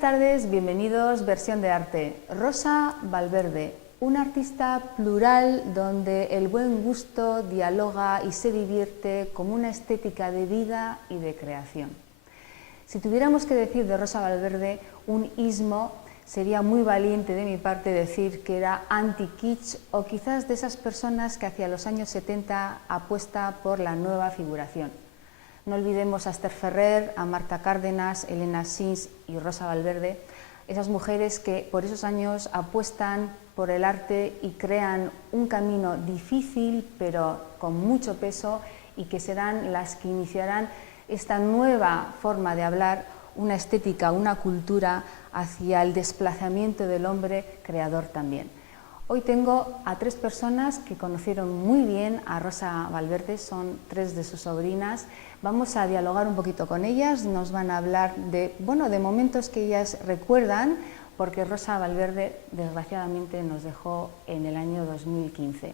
Buenas tardes, bienvenidos, Versión de Arte. Rosa Valverde, una artista plural donde el buen gusto dialoga y se divierte como una estética de vida y de creación. Si tuviéramos que decir de Rosa Valverde un ismo, sería muy valiente de mi parte decir que era anti-kitsch o quizás de esas personas que hacia los años 70 apuesta por la nueva figuración. No olvidemos a Esther Ferrer, a Marta Cárdenas, Elena Sins y Rosa Valverde, esas mujeres que por esos años apuestan por el arte y crean un camino difícil pero con mucho peso y que serán las que iniciarán esta nueva forma de hablar, una estética, una cultura hacia el desplazamiento del hombre creador también. Hoy tengo a tres personas que conocieron muy bien a Rosa Valverde, son tres de sus sobrinas. Vamos a dialogar un poquito con ellas, nos van a hablar de momentos que ellas recuerdan, porque Rosa Valverde desgraciadamente nos dejó en el año 2015.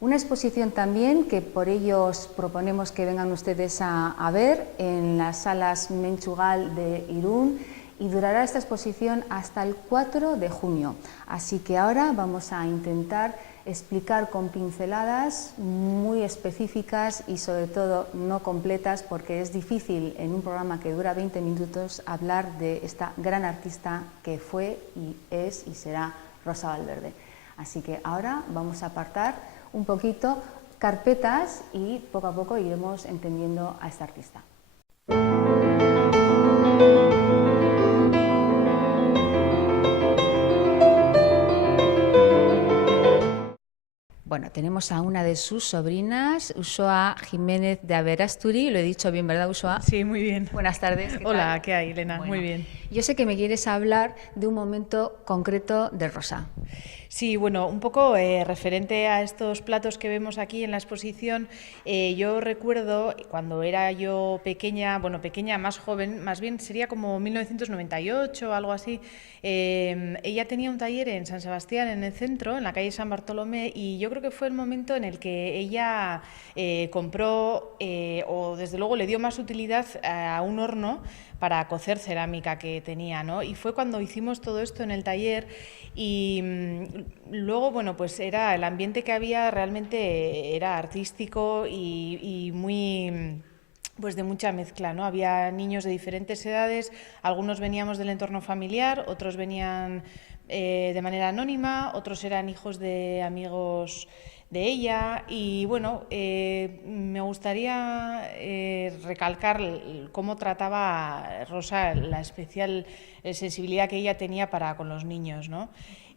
Una exposición también que por ello os proponemos que vengan ustedes a ver en las salas Menchugal de Irún, y durará esta exposición hasta el 4 de junio. Así que ahora vamos a intentar explicar con pinceladas muy específicas y sobre todo no completas, porque es difícil en un programa que dura 20 minutos hablar de esta gran artista que fue y es y será Rosa Valverde. Así que ahora vamos a apartar un poquito carpetas y poco a poco iremos entendiendo a esta artista. Bueno, tenemos a una de sus sobrinas, Usoa Jiménez de Aberasturi, lo he dicho bien, ¿verdad, Usoa? Sí, muy bien. Buenas tardes. Hola, ¿qué hay, Elena? Bueno, muy bien. Yo sé que me quieres hablar de un momento concreto de Rosa. Sí, bueno, un poco referente a estos platos que vemos aquí en la exposición, yo recuerdo cuando era yo pequeña, más joven, más bien sería como 1998 o algo así. Ella tenía un taller en San Sebastián, en el centro, en la calle San Bartolomé, y yo creo que fue el momento en el que ella compró o desde luego le dio más utilidad a un horno para cocer cerámica que tenía, ¿no? Y fue cuando hicimos todo esto en el taller. Y luego, bueno, pues era el ambiente que había realmente era artístico y muy, pues de mucha mezcla, ¿no? Había niños de diferentes edades, algunos veníamos del entorno familiar, otros venían de manera anónima, otros eran hijos de amigos de ella y bueno, me gustaría recalcar cómo trataba Rosa la especial sensibilidad que ella tenía para con los niños, ¿no?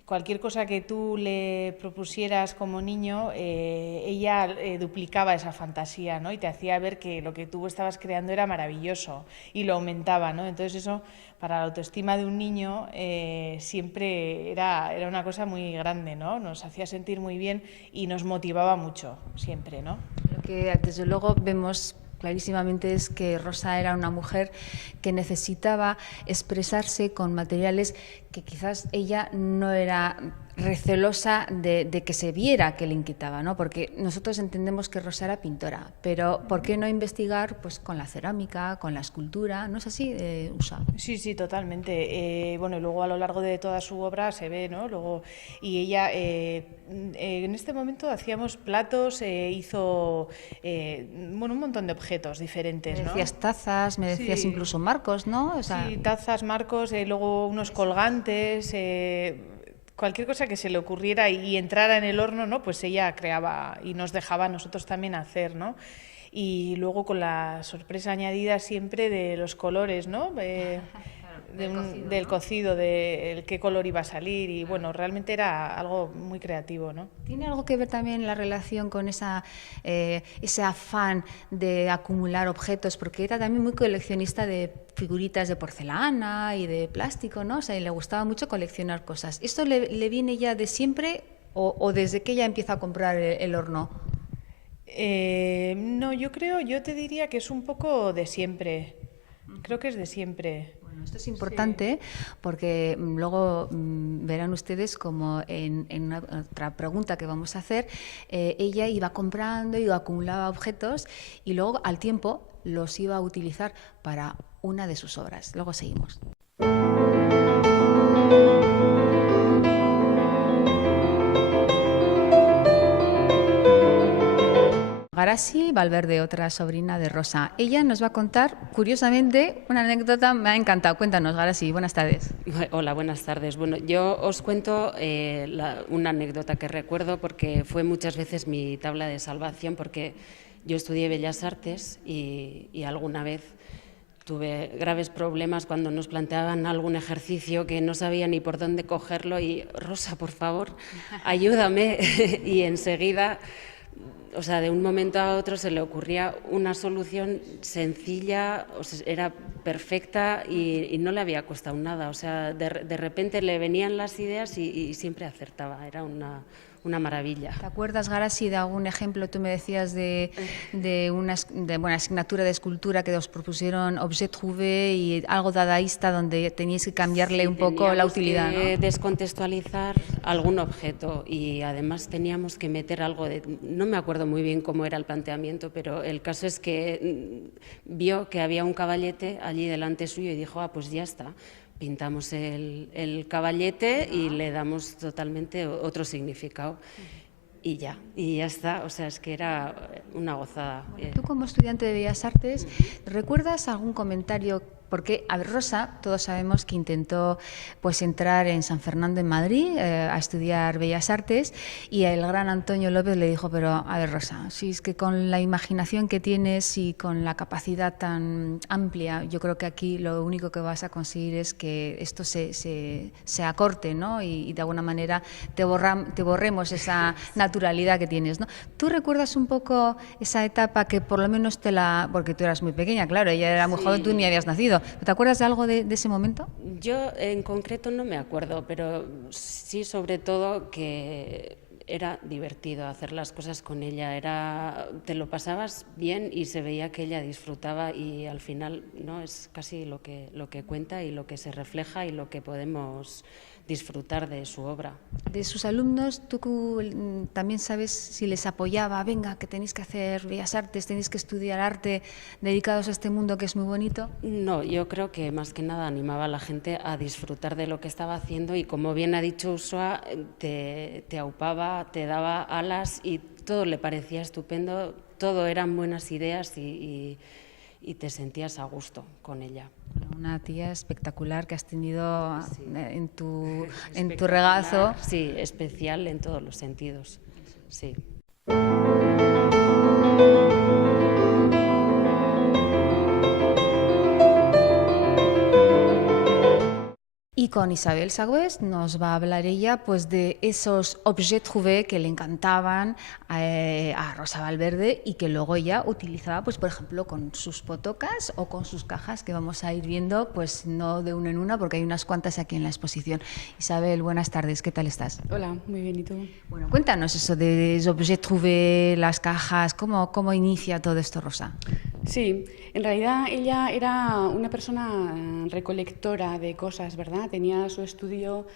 Cualquier cosa que tú le propusieras como niño, ella duplicaba esa fantasía, ¿no? Y te hacía ver que lo que tú estabas creando era maravilloso y lo aumentaba, ¿no? Entonces eso, para la autoestima de un niño, siempre era una cosa muy grande, ¿no? Nos hacía sentir muy bien y nos motivaba mucho, siempre, ¿no? Lo que desde luego vemos clarísimamente es que Rosa era una mujer que necesitaba expresarse con materiales que quizás ella no era recelosa de que se viera que le inquietaba, ¿no? Porque nosotros entendemos que Rosa era pintora, pero ¿por qué no investigar pues con la cerámica, con la escultura? ¿No es así, Usa? Sí, sí, totalmente. Bueno, y luego a lo largo de toda su obra se ve, ¿no? Luego, y ella, en este momento hacíamos platos, hizo, bueno, un montón de objetos diferentes, Me ¿no? decías tazas, me decías Sí. incluso marcos, ¿no? O sea, Sí, tazas, marcos, luego unos colgantes, cualquier cosa que se le ocurriera y entrara en el horno, ¿no? Pues ella creaba y nos dejaba a nosotros también hacer, ¿no? Y luego con la sorpresa añadida siempre de los colores, ¿no? Del cocido, de qué color iba a salir y bueno, realmente era algo muy creativo, ¿no? ¿Tiene algo que ver también la relación con ese afán de acumular objetos? Porque era también muy coleccionista de figuritas de porcelana y de plástico, ¿no? O sea, y le gustaba mucho coleccionar cosas. ¿Esto le viene ya de siempre o desde que ella empieza a comprar el horno? No, yo te diría que es un poco de siempre. Creo que es de siempre. Bueno, esto es importante porque luego verán ustedes como en otra pregunta que vamos a hacer, ella iba comprando y acumulaba objetos y luego al tiempo los iba a utilizar para una de sus obras. Luego seguimos. Garasi Valverde, otra sobrina de Rosa. Ella nos va a contar, curiosamente, una anécdota, me ha encantado. Cuéntanos, Garasi, buenas tardes. Hola, buenas tardes. Bueno, yo os cuento una anécdota que recuerdo porque fue muchas veces mi tabla de salvación, porque yo estudié Bellas Artes y alguna vez tuve graves problemas cuando nos planteaban algún ejercicio que no sabía ni por dónde cogerlo y, Rosa, por favor, ayúdame. Y enseguida, o sea, de un momento a otro se le ocurría una solución sencilla, o sea, era perfecta y no le había costado nada. O sea, de repente le venían las ideas y siempre acertaba, era una maravilla. ¿Te acuerdas, Garasi, de algún ejemplo? Tú me decías de una asignatura de escultura que os propusieron objet trouvé y algo dadaísta donde teníais que cambiarle un poco la utilidad, ¿no? Descontextualizar algún objeto y además teníamos que meter algo de... No me acuerdo muy bien cómo era el planteamiento, pero el caso es que vio que había un caballete allí delante suyo y dijo, pues ya está. Pintamos el caballete y le damos totalmente otro significado y ya está, o sea, es que era una gozada. Bueno, tú como estudiante de Bellas Artes, ¿recuerdas algún comentario? Porque, a ver, Rosa, todos sabemos que intentó pues entrar en San Fernando, en Madrid, a estudiar Bellas Artes, y el gran Antonio López le dijo, pero, a ver, Rosa, si es que con la imaginación que tienes y con la capacidad tan amplia, yo creo que aquí lo único que vas a conseguir es que esto se acorte, ¿no? Y de alguna manera te borremos esa naturalidad que tienes, ¿no? ¿Tú recuerdas un poco esa etapa que por lo menos porque tú eras muy pequeña, claro, ella era muy joven, tú ni habías nacido? ¿Te acuerdas de algo de ese momento? Yo en concreto no me acuerdo, pero sí sobre todo que era divertido hacer las cosas con ella, te lo pasabas bien y se veía que ella disfrutaba y al final no es casi lo que cuenta y lo que se refleja y lo que podemos disfrutar de su obra. De sus alumnos, ¿tú también sabes si les apoyaba? Venga, que tenéis que hacer Bellas Artes, tenéis que estudiar arte, dedicados a este mundo que es muy bonito. No, yo creo que más que nada animaba a la gente a disfrutar de lo que estaba haciendo y, como bien ha dicho Ursúa, te aupaba, te daba alas y todo le parecía estupendo, todo eran buenas ideas y te sentías a gusto con ella. Una tía espectacular que has tenido en tu regazo. Sí, especial en todos los sentidos, sí. Y con Isabel Sagüés nos va a hablar ella pues de esos objets trouvés que le encantaban a Rosa Valverde y que luego ella utilizaba, pues por ejemplo, con sus potocas o con sus cajas que vamos a ir viendo, pues no de una en una porque hay unas cuantas aquí en la exposición. Isabel, buenas tardes, ¿qué tal estás? Hola, muy bien, ¿y tú? Bueno, cuéntanos eso de los objets trouvés, las cajas, ¿cómo inicia todo esto, Rosa? Sí, en realidad ella era una persona recolectora de cosas, ¿verdad? Tenía su estudio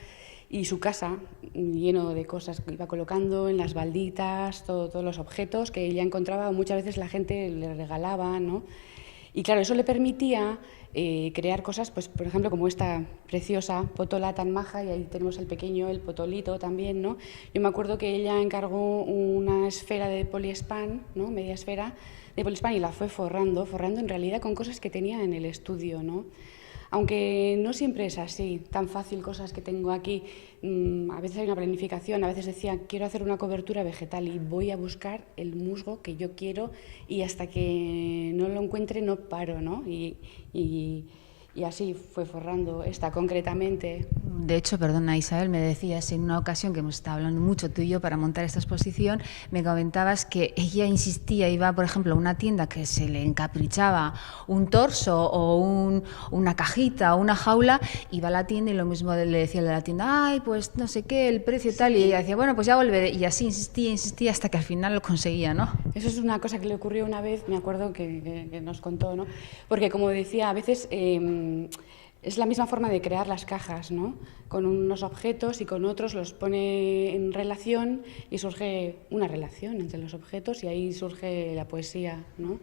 y su casa lleno de cosas que iba colocando en las balditas, todos los objetos que ella encontraba, muchas veces la gente le regalaba, ¿no? Y claro, eso le permitía crear cosas, pues por ejemplo, como esta preciosa potola tan maja, y ahí tenemos el pequeño, el potolito también, ¿no? Yo me acuerdo que ella encargó una esfera de poliespan, ¿no? Media esfera de poliespan y la fue forrando en realidad con cosas que tenía en el estudio, ¿no? Aunque no siempre es así, tan fácil, cosas que tengo aquí. A veces hay una planificación, a veces decía, quiero hacer una cobertura vegetal y voy a buscar el musgo que yo quiero y hasta que no lo encuentre no paro, ¿no? Y así fue forrando esta concretamente. De hecho, perdona Isabel, me decías en una ocasión que hemos estado hablando mucho tú y yo para montar esta exposición, me comentabas que ella insistía, iba por ejemplo a una tienda que se le encaprichaba un torso o una cajita o una jaula, iba a la tienda y lo mismo le decía el de la tienda, ay, pues no sé qué, el precio tal, y ella decía, bueno, pues ya volveré, y así insistía hasta que al final lo conseguía, ¿no? Eso es una cosa que le ocurrió una vez, me acuerdo que nos contó, ¿no? Porque como decía, a veces es la misma forma de crear las cajas, ¿no? Con unos objetos y con otros los pone en relación y surge una relación entre los objetos y ahí surge la poesía, ¿no?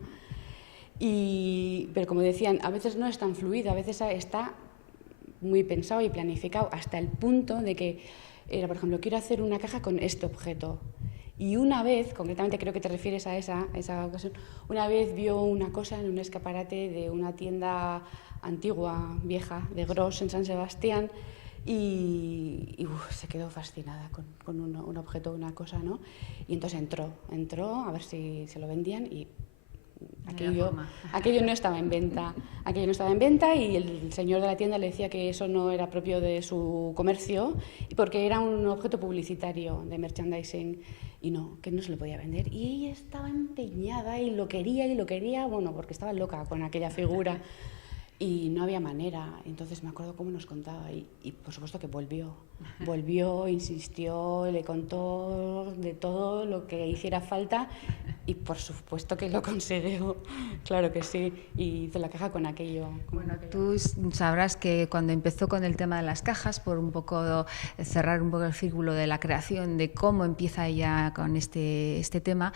Pero como decían, a veces no es tan fluido, a veces está muy pensado y planificado hasta el punto de que era, por ejemplo, quiero hacer una caja con este objeto. Y una vez, concretamente creo que te refieres a esa ocasión, una vez vio una cosa en un escaparate de una tienda antigua, vieja, de Gros, en San Sebastián, y se quedó fascinada con un objeto, una cosa, ¿no? Y entonces entró a ver si se lo vendían y aquello no estaba en venta. Aquello no estaba en venta y el señor de la tienda le decía que eso no era propio de su comercio porque era un objeto publicitario de merchandising y que no se lo podía vender. Y ella estaba empeñada y lo quería, bueno, porque estaba loca con aquella figura. Y no había manera. Entonces me acuerdo cómo nos contaba y por supuesto que volvió, insistió, le contó de todo lo que hiciera falta y por supuesto que lo consiguió, claro que sí, y hizo la caja con aquello. Bueno, tú sabrás que cuando empezó con el tema de las cajas, por un poco cerrar un poco el círculo de la creación, de cómo empieza ella con este tema,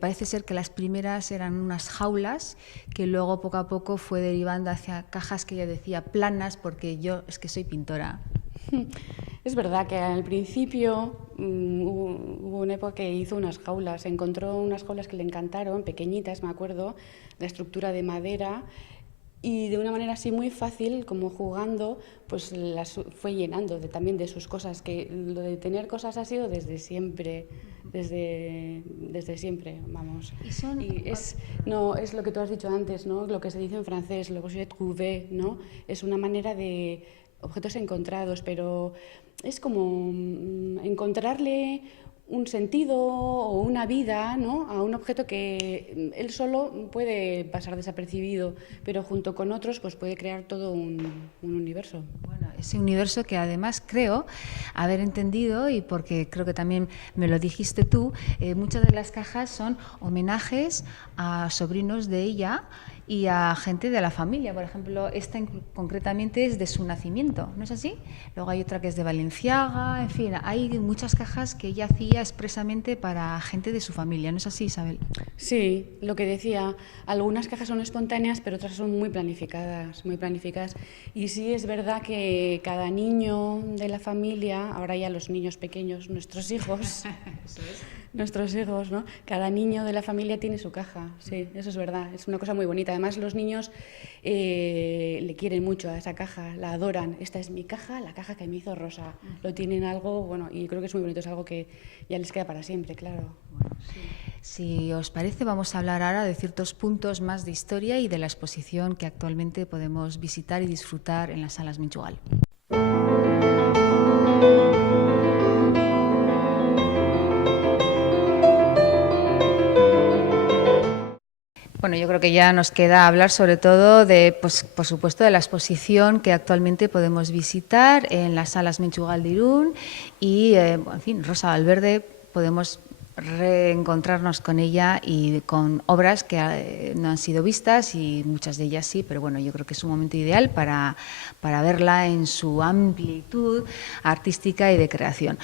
parece ser que las primeras eran unas jaulas que luego poco a poco fue derivando hacia cajas que ella decía planas porque yo es que soy pintora. Es verdad que al principio hubo una época que hizo unas jaulas, encontró unas jaulas que le encantaron, pequeñitas, me acuerdo, la estructura de madera, y de una manera así muy fácil, como jugando, pues las fue llenando también de sus cosas, que lo de tener cosas ha sido desde siempre, desde siempre, vamos. Y es lo que tú has dicho antes, ¿no? Lo que se dice en francés, l'objet trouvé, ¿no? Es una manera de objetos encontrados, pero es como encontrarle un sentido o una vida, ¿no? A un objeto que él solo puede pasar desapercibido, pero junto con otros pues puede crear todo un universo. Bueno, ese universo que además creo haber entendido, y porque creo que también me lo dijiste tú, muchas de las cajas son homenajes a sobrinos de ella y a gente de la familia. Por ejemplo, esta concretamente es de su nacimiento, ¿no es así? Luego hay otra que es de Valenciaga, en fin, hay muchas cajas que ella hacía expresamente para gente de su familia, ¿no es así, Isabel? Sí, lo que decía, algunas cajas son espontáneas, pero otras son muy planificadas, y sí es verdad que cada niño de la familia, ahora ya los niños pequeños, nuestros hijos, ¿no? Cada niño de la familia tiene su caja, sí, eso es verdad, es una cosa muy bonita. Además, los niños le quieren mucho a esa caja, la adoran. Esta es mi caja, la caja que me hizo Rosa. Lo tienen algo, bueno, y creo que es muy bonito, es algo que ya les queda para siempre, claro. Bueno, sí. Si os parece, vamos a hablar ahora de ciertos puntos más de historia y de la exposición que actualmente podemos visitar y disfrutar en las salas Menchugal. Bueno, yo creo que ya nos queda hablar sobre todo de, pues, por supuesto, de la exposición que actualmente podemos visitar en las salas Menchugal de Irún y, en fin, Rosa Valverde, podemos reencontrarnos con ella y con obras que no han sido vistas y muchas de ellas sí, pero bueno, yo creo que es un momento ideal para verla en su amplitud artística y de creación.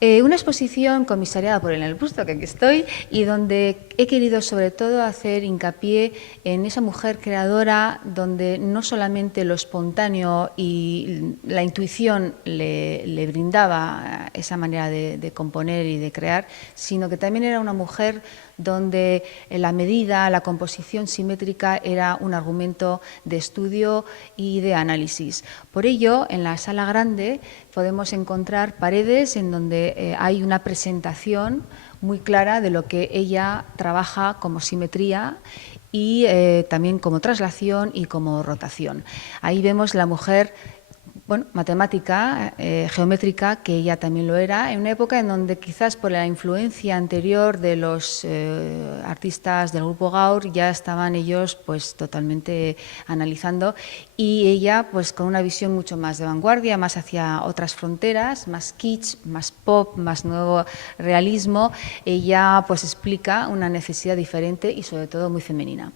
Una exposición comisariada por Elena Busto, que aquí estoy, y donde he querido sobre todo hacer hincapié en esa mujer creadora donde no solamente lo espontáneo y la intuición le brindaba esa manera de componer y de crear, sino que también era una mujer donde la medida, la composición simétrica era un argumento de estudio y de análisis. Por ello, en la sala grande podemos encontrar paredes en donde hay una presentación muy clara de lo que ella trabaja como simetría y también como traslación y como rotación. Ahí vemos la mujer, bueno, matemática, geométrica, que ella también lo era, en una época en donde quizás por la influencia anterior de los artistas del grupo Gaur ya estaban ellos pues totalmente analizando, y ella pues con una visión mucho más de vanguardia, más hacia otras fronteras, más kitsch, más pop, más nuevo realismo. Ella pues explica una necesidad diferente y sobre todo muy femenina.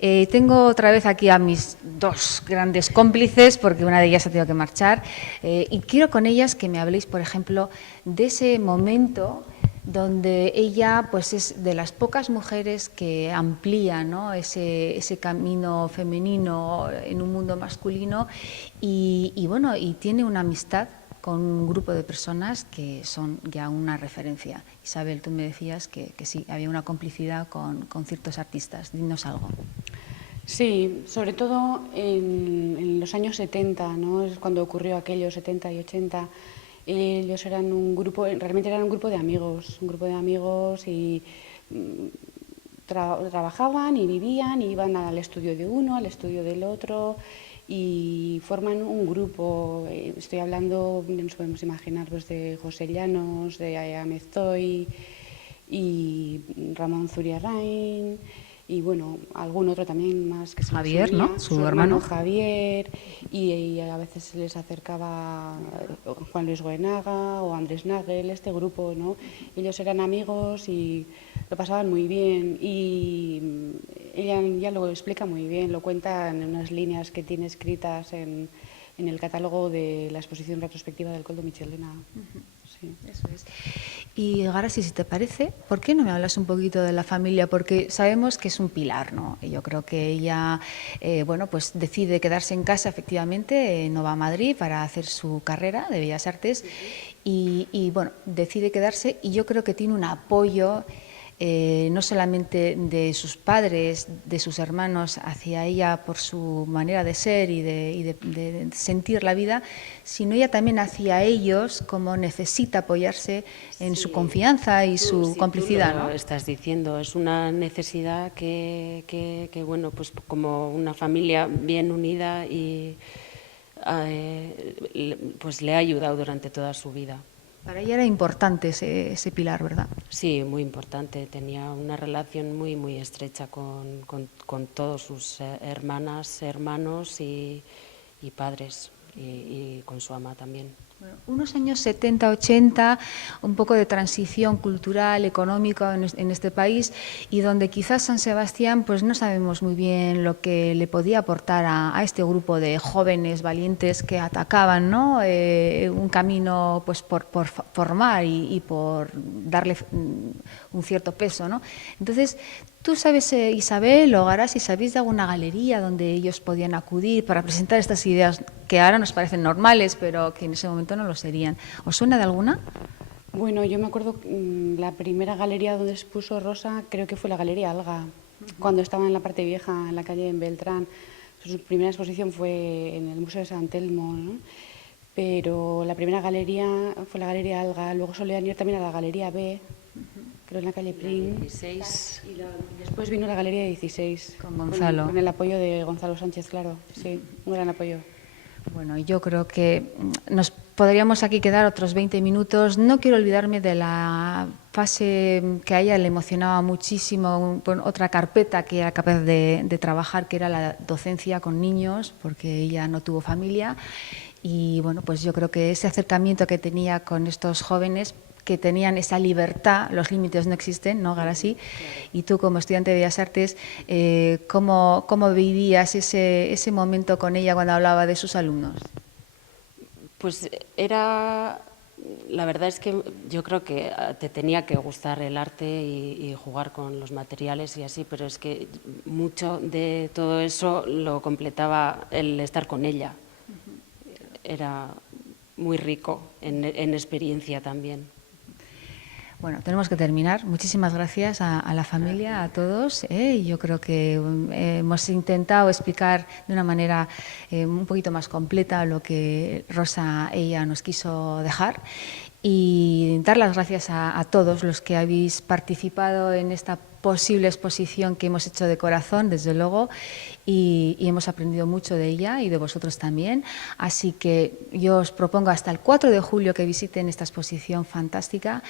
Tengo otra vez aquí a mis dos grandes cómplices, porque una de ellas ha tenido que marchar, y quiero con ellas que me habléis, por ejemplo, de ese momento donde ella pues es de las pocas mujeres que amplía, ¿no?, ese camino femenino en un mundo masculino y bueno, y tiene una amistad con un grupo de personas que son ya una referencia. Isabel, tú me decías que sí, había una complicidad con ciertos artistas. Dinos algo. Sí, sobre todo en los años 70, ¿no? Es cuando ocurrió aquello, 70 y 80. Ellos eran un grupo, realmente eran un grupo de amigos y trabajaban y vivían y iban al estudio de uno, al estudio del otro y forman un grupo. Estoy hablando, nos podemos imaginar, pues, de José Llanos, de Amestoy y Ramón Zuriarrain y bueno, algún otro también más que se me Javier, subía, ¿no? su hermano Javier, y a veces se les acercaba Juan Luis Goenaga o Andrés Nagel, este grupo, ¿no? Ellos eran amigos y lo pasaban muy bien y ella ya lo explica muy bien, lo cuenta en unas líneas que tiene escritas en el catálogo de la exposición retrospectiva del Koldo Mitxelena. Sí. Eso es. Y Garasi, si te parece, ¿por qué no me hablas un poquito de la familia? Porque sabemos que es un pilar, ¿no? Y yo creo que ella, bueno, pues decide quedarse en casa, efectivamente, no va a Madrid para hacer su carrera de Bellas Artes y bueno, decide quedarse y yo creo que tiene un apoyo no solamente de sus padres, de sus hermanos hacia ella por su manera de ser y de sentir la vida, sino ella también hacia ellos como necesita apoyarse en su confianza y su complicidad, tú lo ¿no? estás diciendo, es una necesidad que bueno, pues como una familia bien unida y pues le ha ayudado durante toda su vida. Para ella era importante ese pilar, ¿verdad? Sí, muy importante. Tenía una relación muy, muy estrecha con todos sus hermanas, hermanos y padres y con su ama también. Bueno, unos años 70, 80, un poco de transición cultural, económica en este país y donde quizás San Sebastián pues no sabemos muy bien lo que le podía aportar a este grupo de jóvenes valientes que atacaban, ¿no? Un camino pues por formar y por darle un cierto peso, ¿no? Entonces, ¿tú sabes, Isabel o Garasi, sabéis de alguna galería donde ellos podían acudir para presentar estas ideas que ahora nos parecen normales, pero que en ese momento no lo serían? ¿Os suena de alguna? Bueno, yo me acuerdo la primera galería donde expuso Rosa, creo que fue la Galería Alga, cuando estaba en la parte vieja, en la calle en Beltrán. Su primera exposición fue en el Museo de San Telmo, ¿no? Pero la primera galería fue la Galería Alga, luego solían ir también a la Galería B, creo en la calle Prim. 16. Y después vino la Galería 16. Con Gonzalo. Con el apoyo de Gonzalo Sánchez, claro. Sí, un gran apoyo. Bueno, yo creo que nos podríamos aquí quedar otros 20 minutos. No quiero olvidarme de la fase que a ella le emocionaba muchísimo, otra carpeta que era capaz de trabajar, que era la docencia con niños, porque ella no tuvo familia. Y bueno, pues yo creo que ese acercamiento que tenía con estos jóvenes que tenían esa libertad, los límites no existen, ¿no, Garasi? Y tú, como estudiante de Bellas Artes, ¿cómo vivías ese momento con ella cuando hablaba de sus alumnos? Pues la verdad es que yo creo que te tenía que gustar el arte y jugar con los materiales y así, pero es que mucho de todo eso lo completaba el estar con ella. Era muy rico en experiencia también. Bueno, tenemos que terminar. Muchísimas gracias a la familia, a todos. Yo creo que hemos intentado explicar de una manera un poquito más completa lo que Rosa ella nos quiso dejar y dar las gracias a todos los que habéis participado en esta posible exposición que hemos hecho de corazón, desde luego, y hemos aprendido mucho de ella y de vosotros también. Así que yo os propongo hasta el 4 de julio que visiten esta exposición fantástica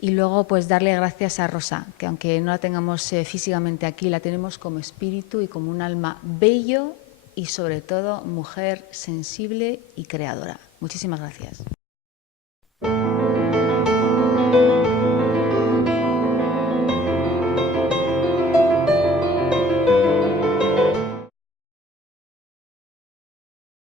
y luego pues darle gracias a Rosa, que aunque no la tengamos físicamente aquí, la tenemos como espíritu y como un alma bello y sobre todo mujer sensible y creadora. Muchísimas gracias.